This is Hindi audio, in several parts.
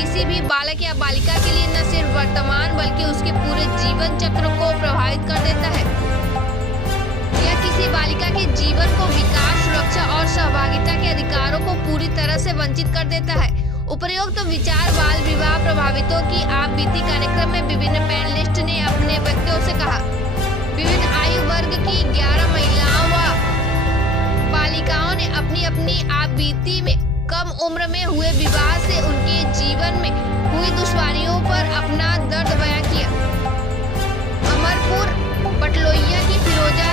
किसी भी बालक या बालिका के लिए न सिर्फ वर्तमान बल्कि उसके पूरे जीवन चक्र को प्रभावित कर देता है। यह किसी बालिका के जीवन को विकास, सुरक्षा और सहभागिता के अधिकारों को पूरी तरह से वंचित कर देता है। उपरोक्त विचार बाल विवाह प्रभावितों की आप बीती कार्यक्रम में विभिन्न पैनलिस्ट ने अपने व्यक्तियों से कहा। विभिन्न आयु वर्ग की 11 महिलाओं व बालिकाओं ने अपनी अपनी आप बीती में कम उम्र में हुए विवाह से उनके जीवन में हुई दुश्वारियों पर अपना दर्द बयां किया। अमरपुर बटलोइया की फिरोजा,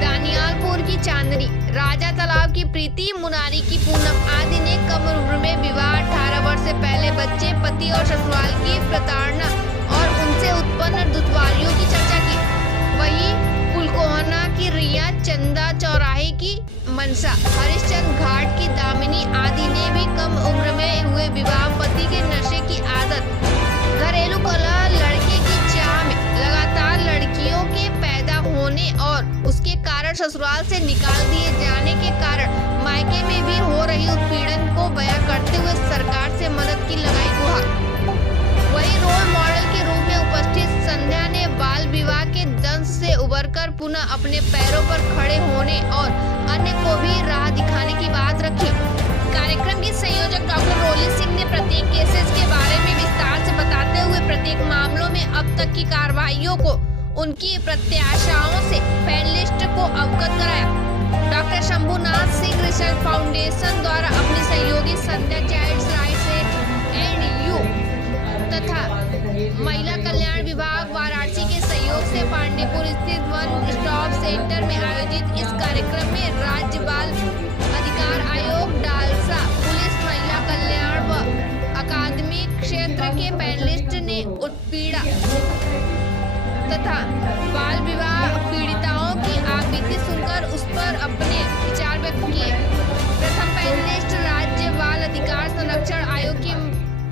दानियालपुर की चांदनी, राजा तालाब की प्रीति, मुनारी की पूनम आदि ने कम उम्र में विवाह, 18 वर्ष से पहले बच्चे, पति और ससुराल की प्रताड़ना और उनसे उत्पन्न दुश्वारियों की चर्चा की। वहीं पुलकोहना की रिया, चंदा चौराहे की मनसा, हरिश्चंद्र घाट की दामिनी आदि ने भी कम उम्र में हुए विवाह, पति के नशे की आदत, घरेलू कलह, लड़के की चाह में लगातार लड़कियों के पैदा होने और उसके कारण ससुराल से निकाल दिए जाने के कारण मायके में भी हो रही उत्पीड़न को बयां करते हुए सरकार से मदद की लगाई गुहार। वही रोल मॉडल के रूप में उपस्थित संध्या ने बाल विवाह के दंश से उबरकर पुनः अपने पैरों पर खड़े होने और अन्य को भी राह दिखाने की बात रखी। कार्यक्रम की संयोजक डॉक्टर रोली सिंह ने प्रत्येक केसेस के बारे में विस्तार से बताते हुए प्रत्येक मामलों में अब तक की कार्रवाइयों को उनकी प्रत्याशाओं से पैनलिस्ट को अवगत कराया। Doctor Shambhunath Singh research foundation द्वारा अपनी सहयोगी संध्या चाइल्ड्स राइट्स एंड यू तथा महिला कल्याण विभाग वाराणसी के सहयोग से पांडेपुर स्थित वन स्टॉप सेंटर में आयोजित इस कार्यक्रम में राज्य बाल अधिकार आयोग, डालसा, पुलिस, महिला कल्याण व अकादमिक क्षेत्र के पैनलिस्ट ने उत्पीड़न तथा बाल विवाह पीड़िताओं की आपबीती सुनकर उस पर अपने विचार व्यक्त किए। प्रथम पैनलिस्ट राज्य बाल अधिकार संरक्षण आयोग की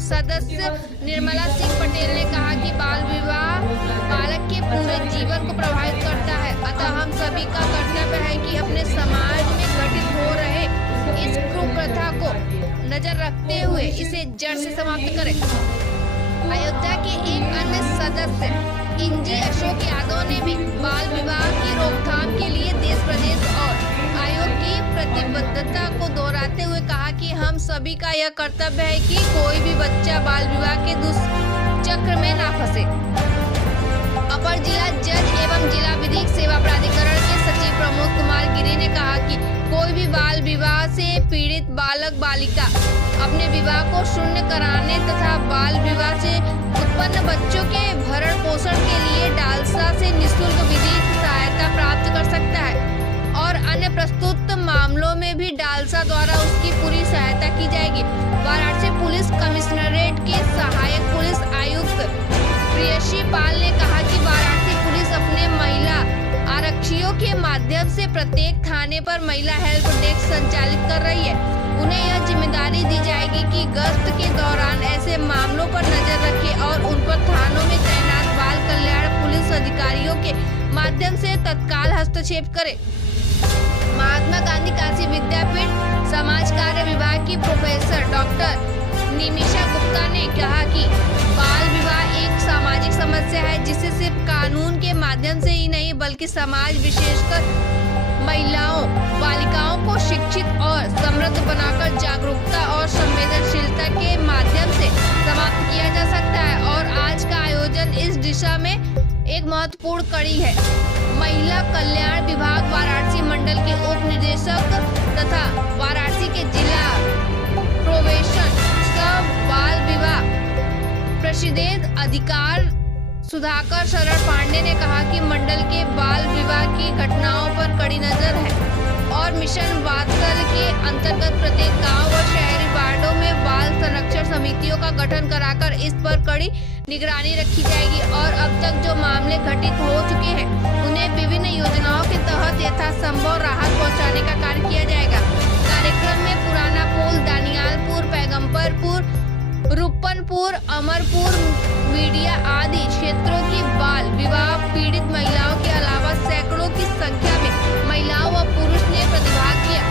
सदस्य निर्मला सिंह पटेल ने कहा कि बाल विवाह बालक के पूरे जीवन को प्रभावित करता है, अतः हम सभी का कर्तव्य है कि अपने समाज में घटित हो रहे इस कुप्रथा को नजर रखते हुए इसे जड़ से समाप्त करें। अयोध्या के एक अन्य सदस्य इंजी अशोक यादव ने भी बाल विवाह की रोकथाम के लिए देश, प्रदेश और आयोग की प्रतिबद्धता को दोहराते हुए कहा कि हम सभी का यह कर्तव्य है कि कोई भी बच्चा बाल विवाह के दुष्चक्र में ना फंसे। अपर जिला जज एवं जिला विधिक सेवा प्राधिकरण के सचिव प्रमोद कुमार गिरी ने कहा कि कोई भी बाल विवाह से पीड़ित बालक बालिका अपने विवाह को शून्य कराने तथा बाल विवाह से उत्पन्न बच्चों के भरण पोषण के लिए डालसा से निःशुल्क विधिक सहायता प्राप्त कर सकता है और अन्य प्रस्तुत मामलों में भी डालसा द्वारा उसकी पूरी सहायता की जाएगी। वाराणसी पुलिस कमिश्नरेट के सहायक पुलिस आयुक्त प्रियशी पाल ने कहा कि वाराणसी पुलिस अपने महिला आरक्षियों के माध्यम से प्रत्येक थाने पर महिला हेल्प डेस्क संचालित कर रही है। उन्हें यह जिम्मेदारी दी जाएगी कि गश्त के दौरान ऐसे मामलों पर नजर रखें और उन पर थानों में तैनात बाल कल्याण पुलिस अधिकारियों के माध्यम से तत्काल हस्तक्षेप करें। महात्मा गांधी काशी विद्यापीठ समाज कार्य विभाग की प्रोफेसर डॉक्टर निमिषा गुप्ता ने कहा कि बाल विवाह एक सामाजिक समस्या है जिसे सिर्फ कानून के माध्यम से ही नहीं बल्कि समाज विशेषकर महिलाओं, बालिकाओं को शिक्षित और समृद्ध बनाकर जागरूकता और संवेदनशीलता के माध्यम से समाप्त किया जा सकता है और आज का आयोजन इस दिशा में एक महत्वपूर्ण कड़ी है। महिला कल्याण विभाग वाराणसी मंडल के उप निदेशक तथा वाराणसी के जिला प्रोबेशन सब बाल विवाह प्रसिद्ध अधिकार सुधाकर शरण पांडे ने कहा कि मंडल के बाल विवाह की घटनाओं पर कड़ी नजर है और मिशन वात्सल के अंतर्गत प्रत्येक गांव व शहरी वार्डों में बाल संरक्षण समितियों का गठन कराकर इस पर कड़ी निगरानी रखी जाएगी और अब तक जो मामले घटित हो चुके हैं उन्हें विभिन्न योजनाओं के तहत यथासंभव राहत पहुंचाने का कार्य किया जाएगा। कार्यक्रम में पुराना पुल, दानियालपुर, पैगंबरपुर, रुपनपुर, अमरपुर, मीडिया आदि क्षेत्रों की बाल विवाह पीड़ित महिलाओं के अलावा सैकड़ों की संख्या में महिलाओं व पुरुष ने प्रतिभाग किया।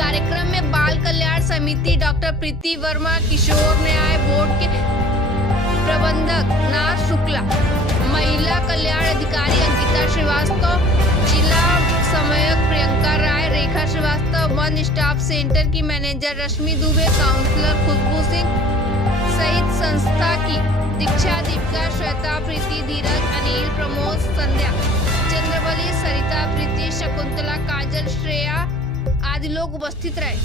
कार्यक्रम में बाल कल्याण समिति डॉक्टर डॉक्टर प्रीति वर्मा, किशोर न्याय बोर्ड के प्रबंधक नाथ शुक्ला, महिला कल्याण अधिकारी अंकिता श्रीवास्तव, जिला समन्वयक प्रियंका राय, रेखा श्रीवास्तव, वन स्टाफ सेंटर की मैनेजर रश्मि दुबे, काउंसलर खुशबू सिंह सहित संस्था की दीक्षा, दीपिका, श्वेता, प्रीति, धीरज, अनिल, प्रमोद, संध्या, चंद्रवली, सरिता, प्रीति, शकुंतला, काजल, श्रेया आदि लोग उपस्थित रहे।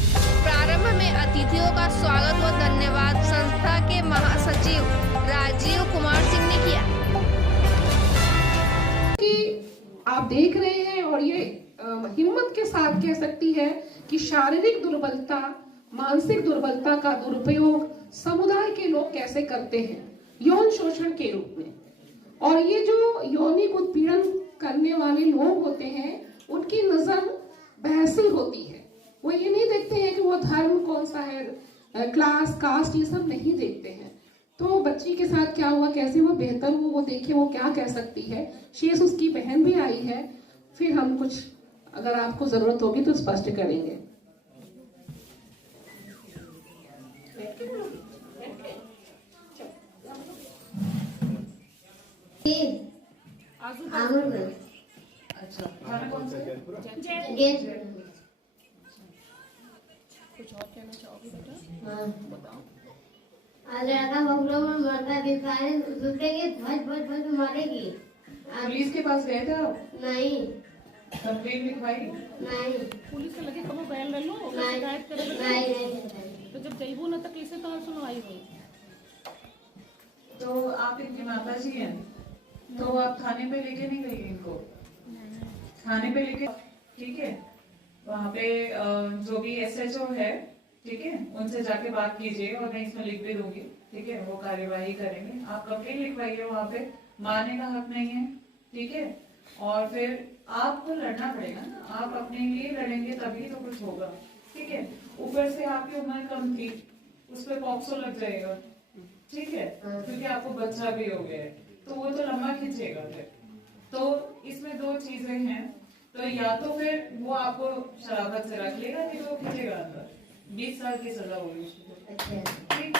प्रारंभ में अतिथियों का स्वागत व धन्यवाद संस्था के महासचिव राजीव कुमार सिंह ने किया। कि आप देख रहे हैं और ये हिम्मत के साथ कह सकती है कि शारीरिक दुर्बलता, मानसिक दुर्बलता का दुरुपयोग समुदाय के लोग कैसे करते हैं यौन शोषण के रूप में। और ये जो यौनिक उत्पीड़न करने वाले लोग होते हैं उनकी नजर बहसी होती है। वो ये नहीं देखते हैं कि वो धर्म कौन सा है, क्लास, कास्ट, ये सब नहीं देखते हैं। तो बच्ची के साथ क्या हुआ, कैसे वो बेहतर हो, वो देखे वो क्या कह सकती है। शेष उसकी बहन भी आई है, फिर हम कुछ अगर आपको जरूरत होगी तो स्पष्ट करेंगे। अच्छा, खाना कौन सा है? कुछ और कहना चाहोगे बेटा? हाँ। बताओ। लड़का बबलों में मरता दिखाए दूसरे के भज मारेगी। पुलिस के पास गए थे आप? नहीं। कंप्लेंट लिखवाई? नहीं। पुलिस के लगे कबो बैल ले लो नहीं। शिकायत करे नहीं। तो जब जइबो ना तो कैसे तो सुनवाई हुई? तो आप इनकी माता जी हैं, तो आप थाने पे लेके नहीं गई इनको? थाने पे लेके, ठीक है, वहाँ पे जो भी SHO है, ठीक है, उनसे जाके बात कीजिए और मैं इसमें लिख भी दूंगी, ठीक है, वो कार्यवाही करेंगे। आप कंप्लेंट लिखवाइए, वहाँ पे मारने का हक नहीं है, ठीक है। और फिर आपको लड़ना पड़ेगा ना, आप अपने लिए लड़ेंगे तभी तो कुछ होगा, ठीक है। ऊपर से आपकी उम्र कम थी, उस पर पॉक्सो लग जाएगा, ठीक है, क्योंकि आपको बच्चा भी हो गया है, तो वो तो लंबा खींचेगा फिर। तो इसमें दो चीजें हैं, तो या तो फिर वो आपको शराबत से रख लेगा, नहीं तो वो खींचेगा अंदर। 20 साल की सजा होगी उसको, ठीक।